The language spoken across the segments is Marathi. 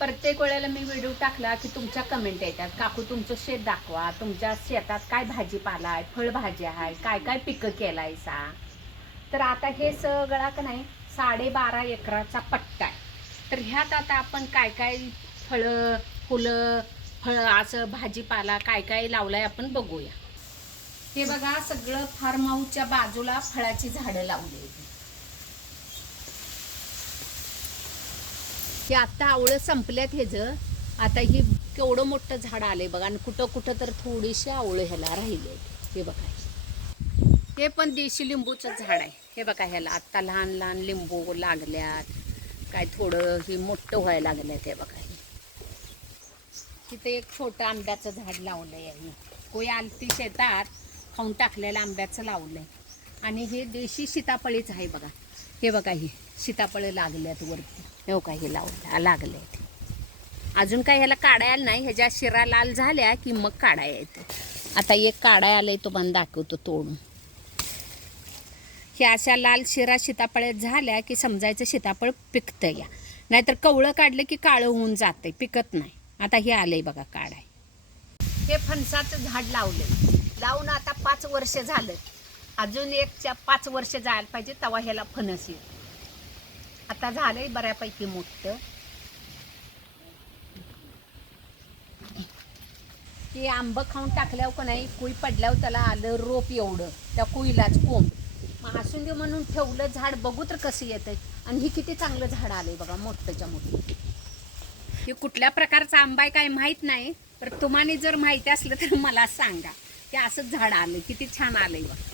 प्रत्येक वेळेला मी व्हिडिओ टाकला की तुमच्या कमेंट येतात. काकू तुमचं शेत दाखवा. तुमच्या शेतात काय भाजीपाला आहे फळभाज्या आहे. काय काय पिकं केलाय सा तर आता हे सगळा का नाही साडेबारा एकराचा पट्टा आहे. तर ह्यात आता आपण काय काय फळं फुलं फळं असं भाजीपाला काय काय लावलाय आपण बघूया. हे बघा सगळं फार्म हाऊसच्या बाजूला फळाची झाडं लावली होती हे आता आवळं संपल्यात हेच आता ही केवढं मोठं झाड आलंय बघा आणि कुठं कुठं तर थोडीशी आवळं ह्याला राहिले हे बघा. हे पण देशी लिंबूचं झाड आहे. हे बघा ह्याला. आता लहान लहान लिंबू लागल्यात. काय थोडं हे मोठं व्हायला लागल्यात हे बघा हे. तिथे एक छोटं आंब्याचं झाड लावलंय आहे कोई आलती शेतात खाऊन टाकलेलं आंब्याचं लावलंय. आणि हे देशी सीताफळीच आहे बघा. हे बघा हे. सीताफळं लागल्यात वरती. हो हे काही हे लावलं लागले अजून काय ह्याला काढायला नाही ह्याच्या शिरा लाल झाल्या की मग काढाय येते आता एक काढाय आहे तो पण दाखवतो तोडून. हे अशा लाल शिरा सीताफळ झाल्या की समजायचं सीताफळ पिकतं या. नाहीतर कवळं काढलं की काळं होऊन जाते पिकत नाही. आता हे आलंय बघा काढाय हे फणसाचं झाड लावले. लावून आता पाच वर्ष झालं. अजून एक पाच वर्ष जायला पाहिजे तेव्हा ह्याला फणस येईल. आता झालंय बऱ्यापैकी मोठं. ते आंब खाऊन टाकल्यावर का नाही कुई पडल्यावर त्याला आलं रोप एवढं. त्या कुईलाच कोंब. मग असून दे म्हणून ठेवलं झाड बघू तर कसं येतंय. आणि हे किती चांगलं झाड आलंय बघा मोठंच्या मोठं. हे कुठल्या प्रकारचा आंबा आहे काय माहीत नाही तर तुम्हाला जर माहिती असलं तर मला सांगा. ते असंच झाड आलं किती छान आलंय बघा.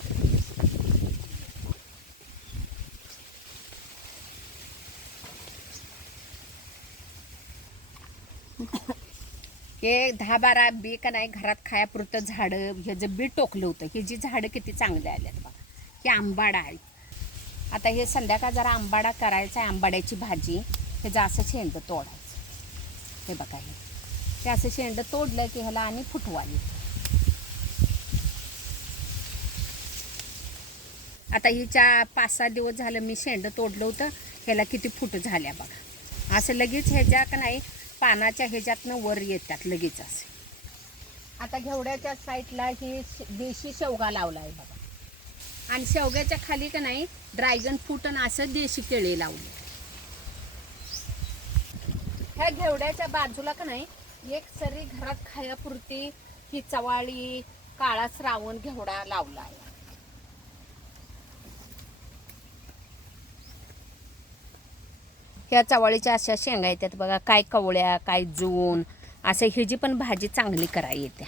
हे दहा बारा बी का नाही घरात खायापुरतं झाडं हे जे बी टोकलं होतं हे जी झाडं किती चांगले आल्यात बघा. हे आंबाडा आहे आता हे संध्याकाळ जरा आंबाडा करायचा आहे आंबाड्याची भाजी. हे जे असं तोडायचं. हे बघा हे. हे असं शेंडं तोडलं की ह्याला आणि फुटवायचं आता हिच्या पाच सहा दिवस झालं मी शेंडं तोडलं होतं. ह्याला किती फुट झाल्या बघा. असं लगेच ह्याच्या का नाही पानाच्या ह्याच्यातनं वर येतात लगेच असे. आता घेवड्याच्या साईडला ही देशी शेवगा लावला आहे बघा. आणि शेवग्याच्या खाली का नाही ड्रॅगन फ्रूट आणि असं देशी केळी लावली. ह्या घेवड्याच्या बाजूला का नाही एक सरी घरात खायापुरती ही चवाळी काळा श्रावण घेवडा लावला आहे ह्या चवळीच्या अशा शेंगा येतात बघा काय कवळ्या काय जून असं ह्याची पण भाजी चांगली करा येत्या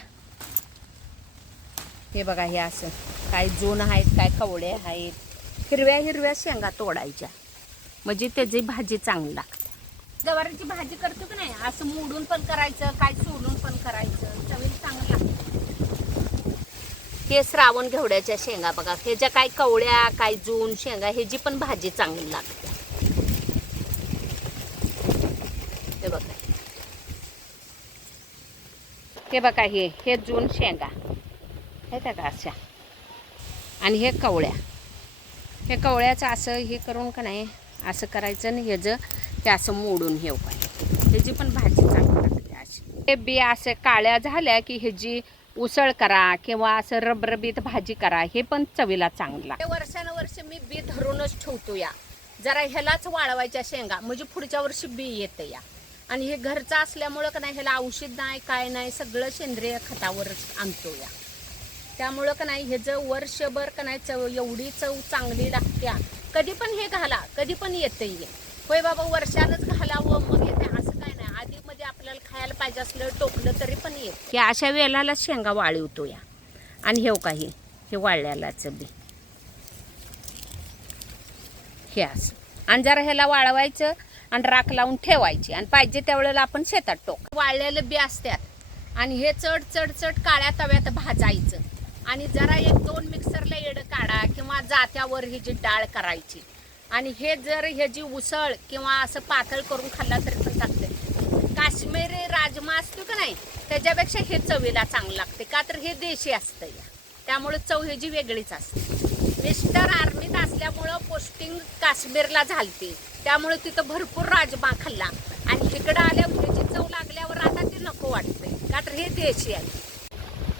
हे बघा हे असं काय जून आहेत काय कवळे आहेत हिरव्या हिरव्या शेंगा तोडायच्या. म्हणजे त्याची भाजी चांगली लागते. गवारीची भाजी करतो की नाही असं मोडून पण करायचं काय सोडून पण करायचं चवीला चांगलं लागतं. हे श्रावण घेवड्याच्या शेंगा बघा ह्याच्या काय कवळ्या काय जून शेंगा ह्याची पण भाजी चांगली लागते हे बघा हे बघा हे हे जून शेंगा. हे का अशा आणि हे कवळ्या. हे कवळ्याचं असं हे करून का नाही असं करायचं आणि ह्याचं ते असं मोडून हे पाहिजे ह्याची पण भाजी चांगली लागते अशी. हे बी असे काळ्या झाल्या की ह्याची उसळ करा किंवा असं रबरबीत भाजी करा हे पण चवीला चांगला. वर्षानुवर्ष मी बी धरूनच ठेवतो या. जरा ह्यालाच वाळवायच्या शेंगा. म्हणजे पुढच्या वर्षी बी येते या. आणि हे घरचं असल्यामुळं का नाही ह्याला औषध नाही काय नाही सगळं सेंद्रिय खतावरच आणतो या त्यामुळं का नाही ह्याचं वर्षभर का नाही चव एवढी चव चांगली लागत्या कधी पण हे घाला कधी पण येते ये होय बाबा वर्षानच घालावं मग येते असं काय नाही. आधी मध्ये आपल्याला खायला पाहिजे असलं टोकलं तरी पण येत हे अशा वेळेला शेंगा वाळवतो या आणि हे हो काही हे वाळल्यालाच बी. हे असं. आणि जरा ह्याला वाळवायचं आणि राख लावून ठेवायची. आणि पाहिजे त्यावेळेला आपण शेतात टोक. वाळलेलं बी असतात आणि हे चढ चढ चढ काळ्या तव्यात भाजायचं. आणि जरा एक दोन मिक्सरला येडं काढा किंवा जात्यावर ही जी डाळ करायची. आणि हे जर ह्याची उसळ किंवा असं पातळ करून खाल्ला तरी पण चालते काश्मीरी राजमा असतो का नाही त्याच्यापेक्षा हे चवीला चांगलं लागते का तर हे देशी असतं या त्यामुळे चव ह्याची वेगळीच असते. मिस्टर आर्मीत असल्यामुळं पोस्टिंग काश्मीरला झालते. त्यामुळे तिथं भरपूर राजमा खाल्ला. आणि इकडं आल्यावर हे देशी आहे.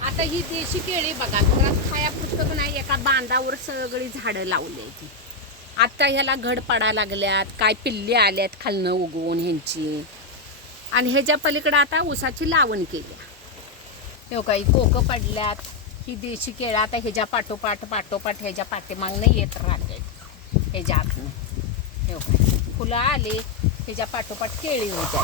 आता ही देशी केळी बघा घरात खाया पुस्तक नाही. एका बांधावर सगळी झाडं लावली ती आत्ता ह्याला घड पडा लागल्यात. काय पिल्ले आल्यात खालनं उगवून ह्यांची. आणि ह्याच्या पलीकडं आता ऊसाची लावण केली. हो काही कोकं पडल्यात. ही देशी केळं आता ह्याच्या पाठोपाठ पाठोपाठ ह्याच्या पाठीमागनं येत राहते ह्याच्या आतनं. हो फुलं आले ह्याच्या पाठोपाठ केळी होत्या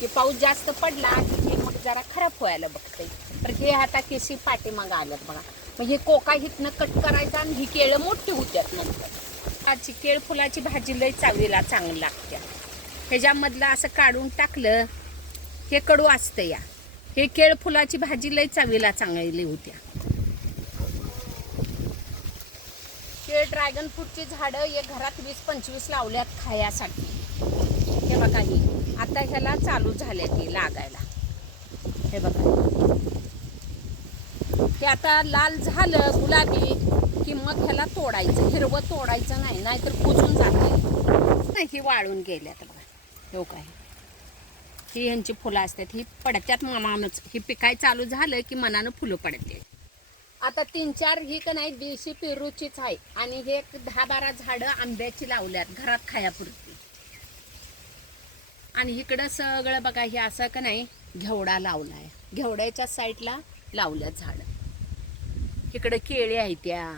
की पाऊस जास्त पडला की हे मग जरा खराब व्हायला बघते तर हे आता केसी पाठीमागं आल्यात बघा. मग हे कोका हितनं कट करायचा आणि ही केळं मोठी होत्यात नंतर आजची केळ फुलाची भाजी लय चावीला चांगली लागते. ह्याच्यामधलं असं काढून टाकलं हे कडू असतं या. हे केळ फुलाची भाजी लय चवीला चांगली होत्या. केळ ड्रॅगन फ्रूटची झाडं हे घरात वीस पंचवीस लावल्यात खायासाठी. हे बघा ही. आता ह्याला चालू झाले ती लागायला. हे बघा हे. आता लाल झालं गुलाबी की मग ह्याला तोडायचं. हिरवं तोडायचं नाही नाहीतर कुजून जाते. ही वाळून गेल्यात बघा. हो काय ही ह्यांची फुलं असतात ही पडत्यात मनानच ही पिकाय चालू झालं की मनानं फुलं पडते. आता तीन चार ही का नाही देशी पेरूचीच आहे. आणि हे एक दहा बारा झाडं आंब्याची लावल्यात घरात खायापुरती. आणि इकडं सगळं बघा हे असं का नाही घेवडा लावलाय. घेवड्याच्या साईडला लावल्यात झाडं. इकडं केळी आहे त्या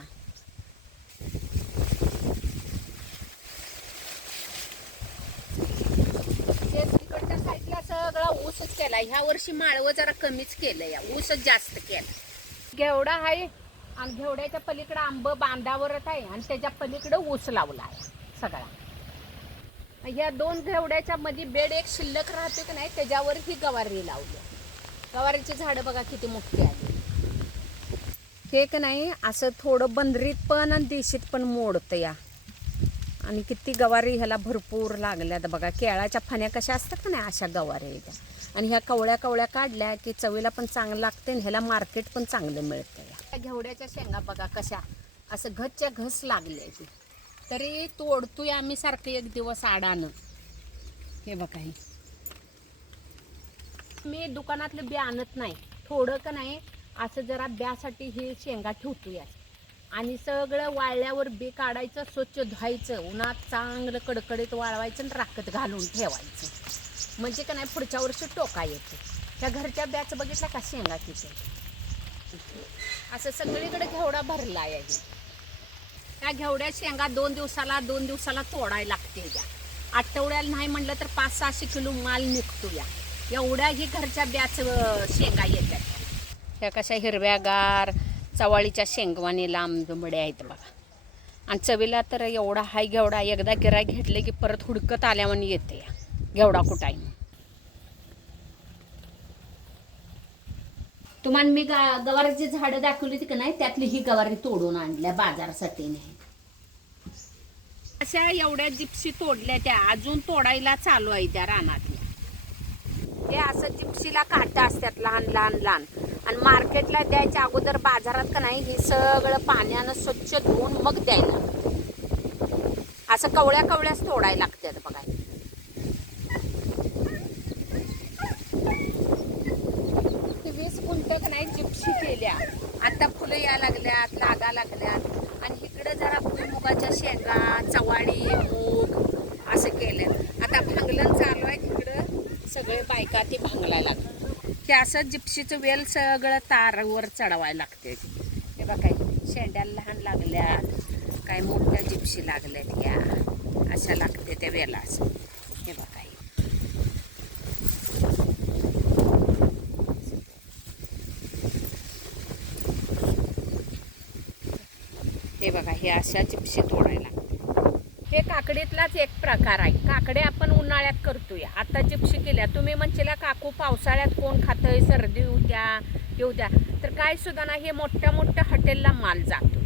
ते तिकडच्या साईडला सगळा ऊसच केला. ह्या वर्षी माळवं जरा कमीच केलं या ऊसच जास्त केला. घेवडा आहे आणि घेवड्याच्या पलीकडं आंब बांधावरच आहे आणि त्याच्या पलीकडं ऊस लावला आहे सगळा. या दोन घेवड्याच्या मध्ये बेड एक शिल्लक राहते की नाही त्याच्यावर ही गवारी लावली. गवारीची झाडं बघा किती मोठी आली हे का नाही असं थोडं बंदरीत पण आणि देशीत पण मोडतं या आणि किती गवारी ह्याला भरपूर लागल्यात बघा. केळाच्या फण्या कशा असतात का नाही? अशा गवारी येत्या आणि ह्या कवळ्या कवळ्या काढल्या की चवीला पण चांगलं लागते आणि ह्याला मार्केट पण चांगलं मिळतं. या घेवड्याच्या शेंगा बघा कशा. असं घसच्या घस लागल्या की. तरी तोडतोय आम्ही सारखं एक दिवस आडानं. हे बघा हे. मी दुकानातलं बी आणत नाही. थोडं का नाही असं जरा ब्यासाठी हे शेंगा ठेवतोय आणि सगळं वाळल्यावर बी काढायचं स्वच्छ धुवायचं. उन्हात चांगलं कडकडीत वाळवायचं आणि राखत घालून ठेवायचं. म्हणजे का नाही पुढच्या वर्षी टोका येते. त्या घरच्या ब्याच बघितला का शेंगा तिथे? असं सगळीकडे घेवडा भरला आहे त्या घेवड्या शेंगा दोन दिवसाला दोन दिवसाला तोडायला लागते त्या. आठवड्याला नाही म्हणलं तर पाच सहाशे किलो माल निघतो या. एवढ्या ही घरच्या बॅच शेंगा येतात. ह्या कशा हिरव्यागार चवाळीच्या शेंगवानी लांब जुंबड्या आहेत बघा. आणि चवीला तर एवढा हाय घेवडा एकदा गिराय घेतले की परत हुडकत आल्यावर येते. या घेवडा कुठाय तुम्हाला मी गा गवारीची झाडं दाखवली होती का नाही? त्यातली ही गवारी तोडून आणल्या बाजारासाठी नाही अशा एवढ्या जिप्सी तोडल्या त्या अजून तोडायला चालू आहे त्या रानातल्या. हे असं जिप्सीला काटा असतात लहान लहान लहान. आणि मार्केटला द्यायच्या अगोदर बाजारात का नाही हे सगळं पाण्यानं स्वच्छ धुवून मग द्यायला असं कवळ्या कवळ्याच तोडायला लागतात बघा. वीस गुंठ का नाही जिप्सी केल्या. आता फुलं या लागल्यात लागा लागल्यात. आणि इकडं जरा भुईमुगाच्या शेंगा चवाळी मूग असं केलं आता भांगलन चालू आहे तिकडं सगळे बायका ते भांगला लागले. ते असं जिप्शीचं वेल सगळं तारवर चढवायला लागते. हे बघा काय शेंड्याला लहान लागल्या काय मोठ्या जिप्शी लागल्यात या. अशा लागते त्या वेला असं. हे बघा हे. हे बघा हे अशा चिप्शी तोडायला हे काकडीतलाच एक प्रकार आहे. काकडे आपण उन्हाळ्यात करतोय. आता जिप्शी केल्या. तुम्ही म्हणशीला काकू पावसाळ्यात कोण खातंय? सर्दी उद्या येऊ द्या. तर काय सुद्धा ना हे मोठ्या मोठ्या हॉटेलला माल जातो.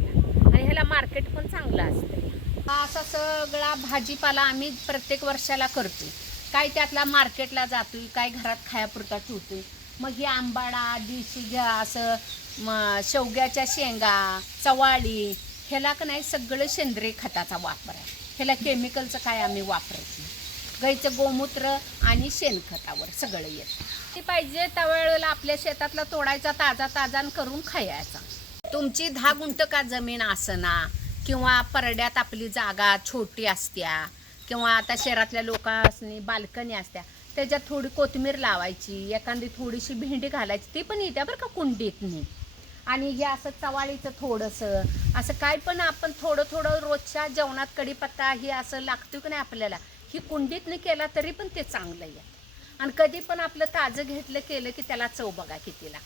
आणि ह्याला मार्केट पण चांगलं असतं. हा असा सगळा भाजीपाला आम्ही प्रत्येक वर्षाला करतोय. काय त्यातला मार्केटला जातोय काय घरात खायापुरता ठेवतोय. मग ही आंबाडा दिशी घ्या असं मग शेवग्याच्या शेंगा चवाळी ह्याला का नाही सगळं सेंद्रिय खताचा वापर आहे. ह्याला केमिकलचं काय आम्ही वापरत नाही. गाईचं गोमूत्र आणि शेणखतावर सगळं येतं. ते पाहिजे त्यावेळेला आपल्या शेतातला तोडायचा ताजा ताजा करून खायचा. तुमची दहा गुंट का जमीन असना किंवा परड्यात आपली जागा छोटी असत्या? किंवा आता शहरातल्या लोकांनी बाल्कनी असत्या त्याच्यात थोडी कोथिंबीर लावायची एखादी थोडीशी भेंडी घालायची ती पण येत्या बरं का कुंडीतनी. आणि हे असं चवाळीचं थोडंसं असं काय पण आपण थोडं थोडं रोजच्या जेवणात कढीपत्ता हे असं लागतो की नाही आपल्याला ही कुंडीतनं केला तरी पण ते चांगलं आहे. आणि कधी पण आपलं ताजं घेतलं केलं की त्याला चव बघा किती लागते.